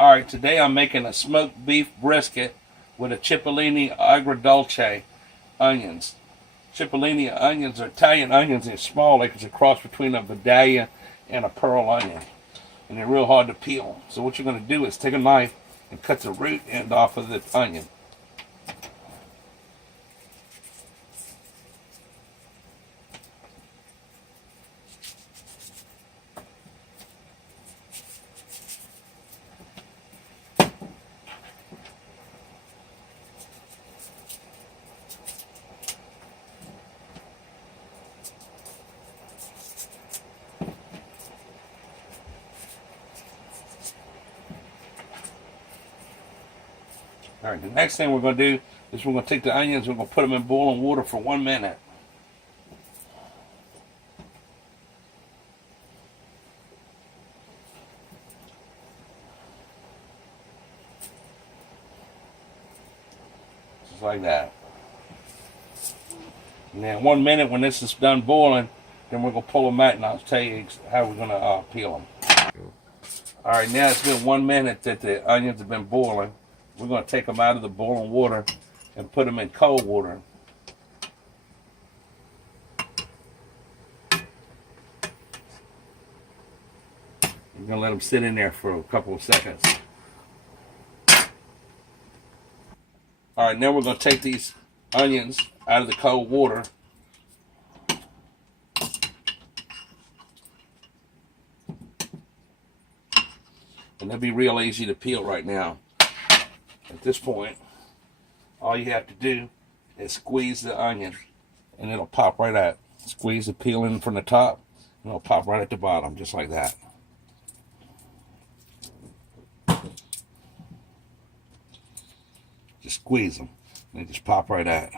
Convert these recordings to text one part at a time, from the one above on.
Alright, today I'm making a smoked beef brisket with a Cipollini agrodolce onions. Cipollini onions are Italian onions. They're small, like it's a cross between a Vidalia and a pearl onion. And they're real hard to peel. So what you're going to do is take a knife and cut the root end off of the onion. Alright, the next thing we're going to do is we're going to take the onions, we're going to put them in boiling water for 1 minute. Just like that. And then 1 minute, when this is done boiling, then we're going to pull them out and I'll tell you how we're going to peel them. Alright, now it's been 1 minute that the onions have been boiling. We're going to take them out of the boiling water and put them in cold water. We're going to let them sit in there for a couple of seconds. Alright, now we're going to take these onions out of the cold water. And they'll be real easy to peel right now. At this point, all you have to do is squeeze the onion and it'll pop right out. Squeeze the peel in from the top and it'll pop right at the bottom, just like that. Just squeeze them and they just pop right out.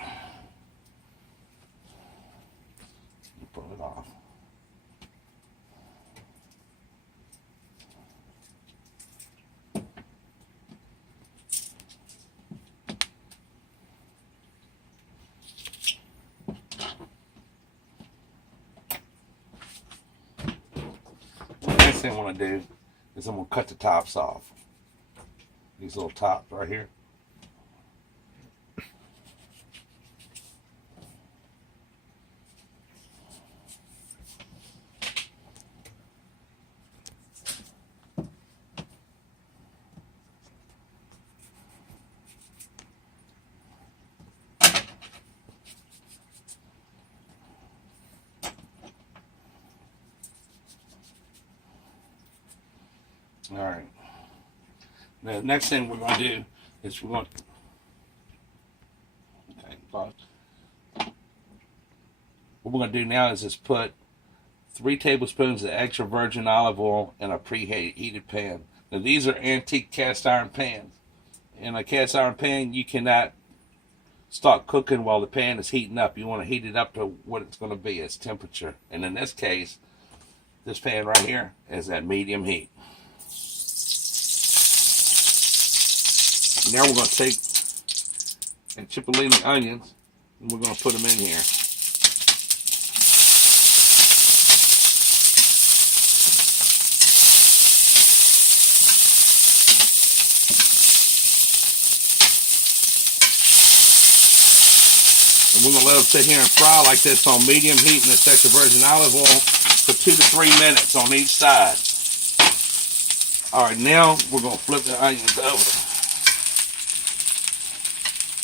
You pull it off. Next thing I want to do is I'm going to cut the tops off. These little tops right here. Alright. Now the next thing we're going to do is we're going to... Okay, pause. What we're going to do now is just put 3 tablespoons of extra virgin olive oil in a preheated pan. Now these are antique cast iron pans. In a cast iron pan, you cannot start cooking while the pan is heating up. You want to heat it up to what it's going to be, its temperature. And in this case, this pan right here is at medium heat. Now we're going to take and Cipollini onions and we're going to put them in here. And we're going to let them sit here and fry like this on medium heat in this extra virgin olive oil for 2 to 3 minutes on each side. Alright, now we're going to flip the onions over.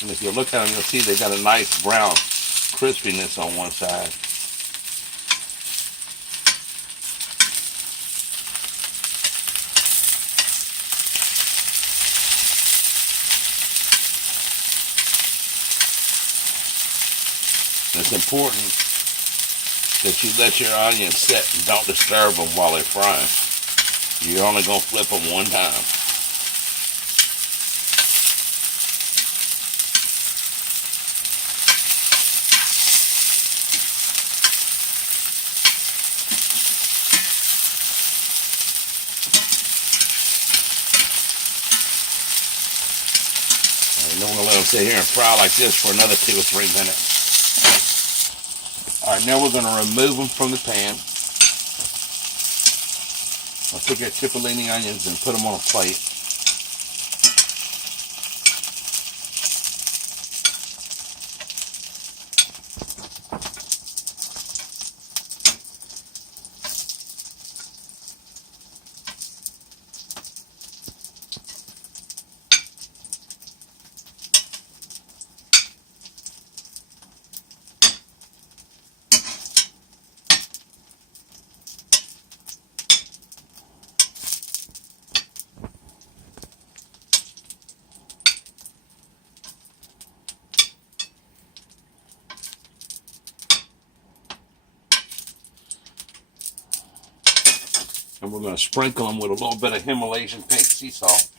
And if you look at them, you'll see they got a nice brown crispiness on one side. It's important that you let your onions sit and don't disturb them while they're frying. You're only going to flip them 1 time. And then we're going to let them sit here and fry like this for another 2 or 3 minutes. Alright, now we're going to remove them from the pan. I'll take our Cipollini onions and put them on a plate. And we're going to sprinkle them with a little bit of Himalayan pink sea salt.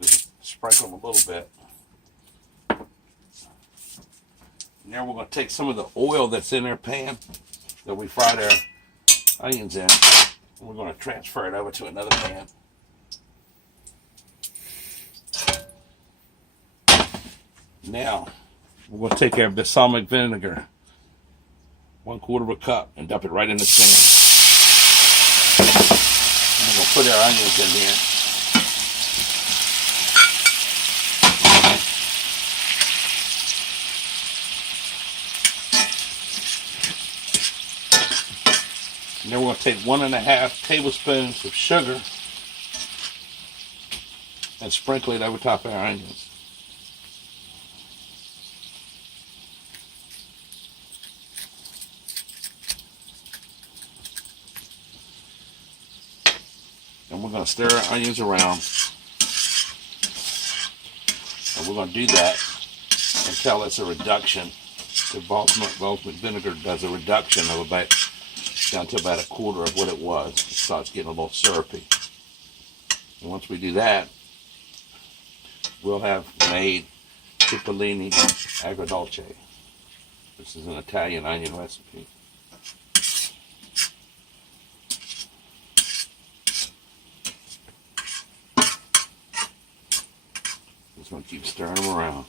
Just sprinkle them a little bit. Now we're going to take some of the oil that's in our pan that we fried our onions in, and we're going to transfer it over to another pan. Now we're going to take our balsamic vinegar, 1/4 cup, and dump it right in the pan. And we're going to put our onions in here. And then we're going to take 1½ tablespoons of sugar and sprinkle it over top of our onions. And we're going to stir our onions around. And we're going to do that until it's a reduction. The balsamic vinegar does a reduction of about down to about 1/4 of what it was. It starts getting a little syrupy. And once we do that, we'll have made Cipollini Agrodolce. This is an Italian onion recipe. Just going to keep stirring them around.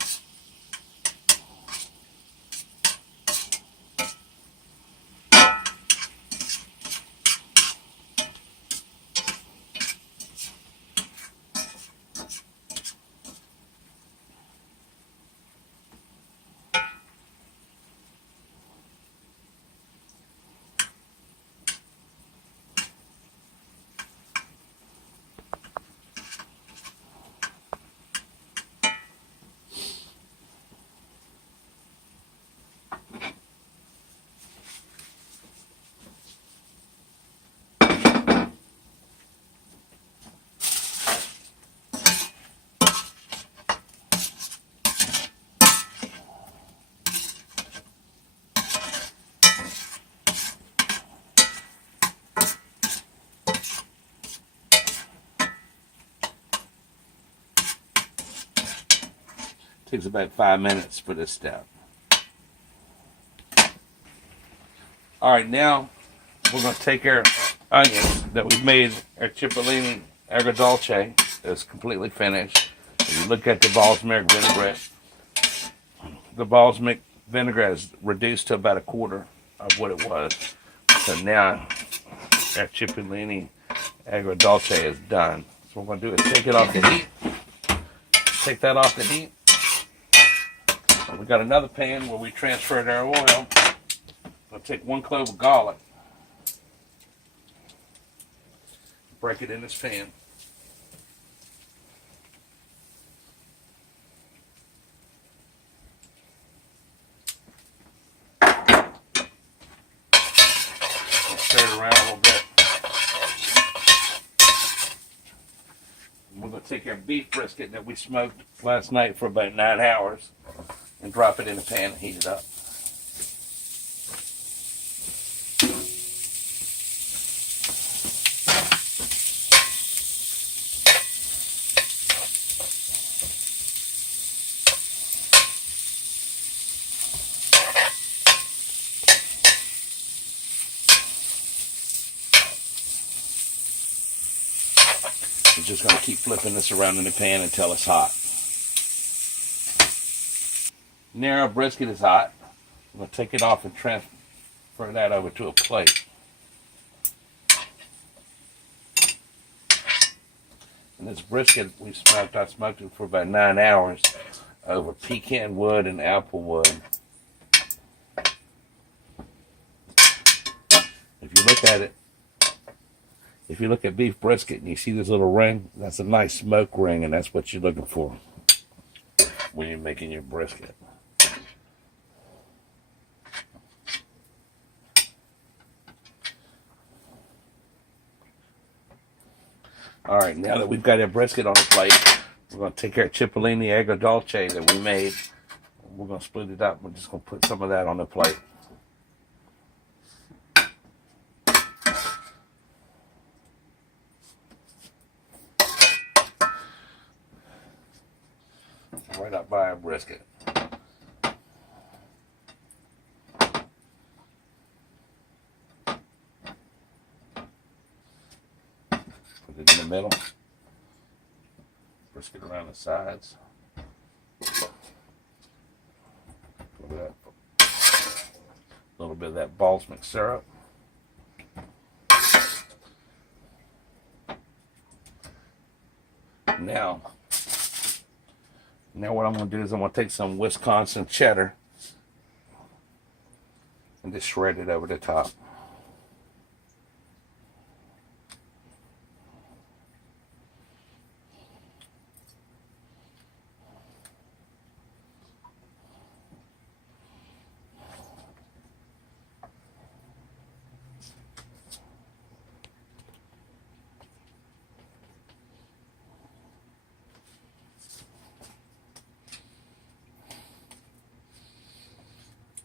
Takes about 5 minutes for this step. Alright, now we're going to take our onions that we've made, our Cipollini Agrodolce, that's completely finished. If you look at the balsamic vinaigrette, the balsamic vinaigrette is reduced to about 1/4 of what it was. So now our Cipollini Agrodolce is done. So what we're going to do is take it off the heat. Take that off the heat. We got another pan where we transferred our oil. I'll take 1 clove of garlic, break it in this pan. Stir it around a little bit. And we're going to take our beef brisket that we smoked last night for about 9 hours and drop it in the pan and heat it up. We're just going to keep flipping this around in the pan until it's hot. Now our brisket is hot. I'm going to take it off and transfer that over to a plate. And this brisket I smoked it for about 9 hours over pecan wood and applewood. If you look at it, if you look at beef brisket and you see this little ring, that's a nice smoke ring, and that's what you're looking for when you're making your brisket. All right, now that we've got our brisket on the plate, we're going to take our Cipollini Agrodolce that we made. We're going to split it up. We're just going to put some of that on the plate. right up by our brisket. Put it in the middle. Brisket around the sides. A little bit of that balsamic syrup. Now what I'm going to do is I'm going to take some Wisconsin cheddar and just shred it over the top.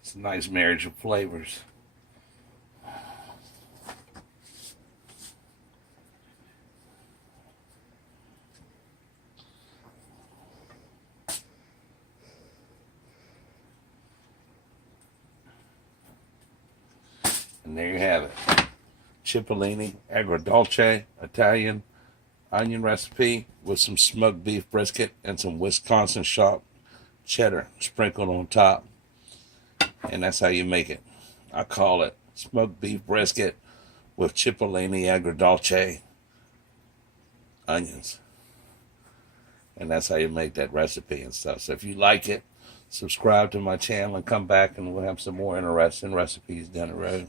It's a nice marriage of flavors. And there you have it. Cipollini Italian onion recipe with some smoked beef brisket and some Wisconsin sharp cheddar sprinkled on top. And that's how you make it. I call it smoked beef brisket with Cipollini agrodolce onions. And that's how you make that recipe and stuff. So if you like it, subscribe to my channel and come back and we'll have some more interesting recipes down the road.